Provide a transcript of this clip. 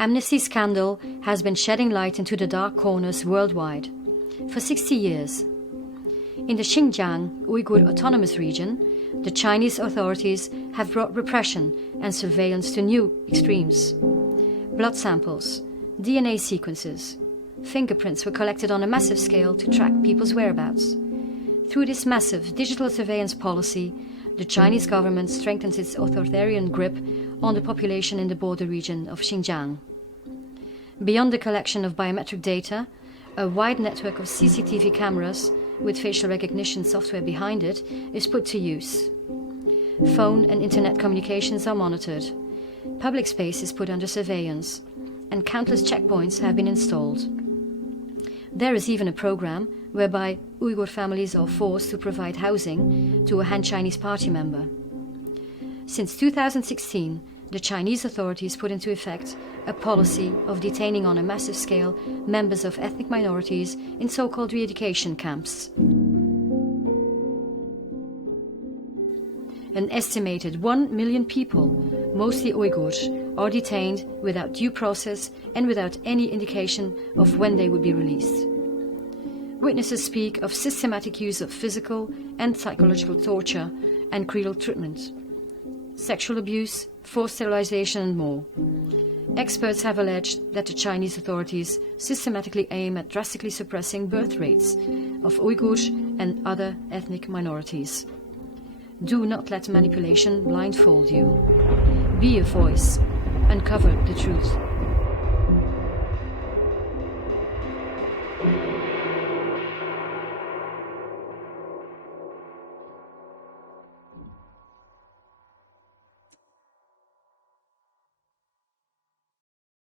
Amnesty scandal has been shedding light into the dark corners worldwide for 60 years. In the Xinjiang Uyghur Autonomous Region, the Chinese authorities have brought repression and surveillance to new extremes. Blood samples, DNA sequences, fingerprints were collected on a massive scale to track people's whereabouts. Through this massive digital surveillance policy, the Chinese government strengthens its authoritarian grip on the population in the border region of Xinjiang. Beyond the collection of biometric data, a wide network of CCTV cameras with facial recognition software behind it is put to use. Phone and internet communications are monitored. Public space is put under surveillance, and countless checkpoints have been installed. There is even a program whereby Uyghur families are forced to provide housing to a Han Chinese party member. Since 2016, the Chinese authorities put into effect a policy of detaining on a massive scale members of ethnic minorities in so-called re-education camps. An estimated 1 million people, mostly Uyghurs, are detained without due process and without any indication of when they would be released. Witnesses speak of systematic use of physical and psychological torture and cruel treatment, sexual abuse, forced sterilization and more. Experts have alleged that the Chinese authorities systematically aim at drastically suppressing birth rates of Uyghurs and other ethnic minorities. Do not let manipulation blindfold you. Be a voice. Uncover the truth.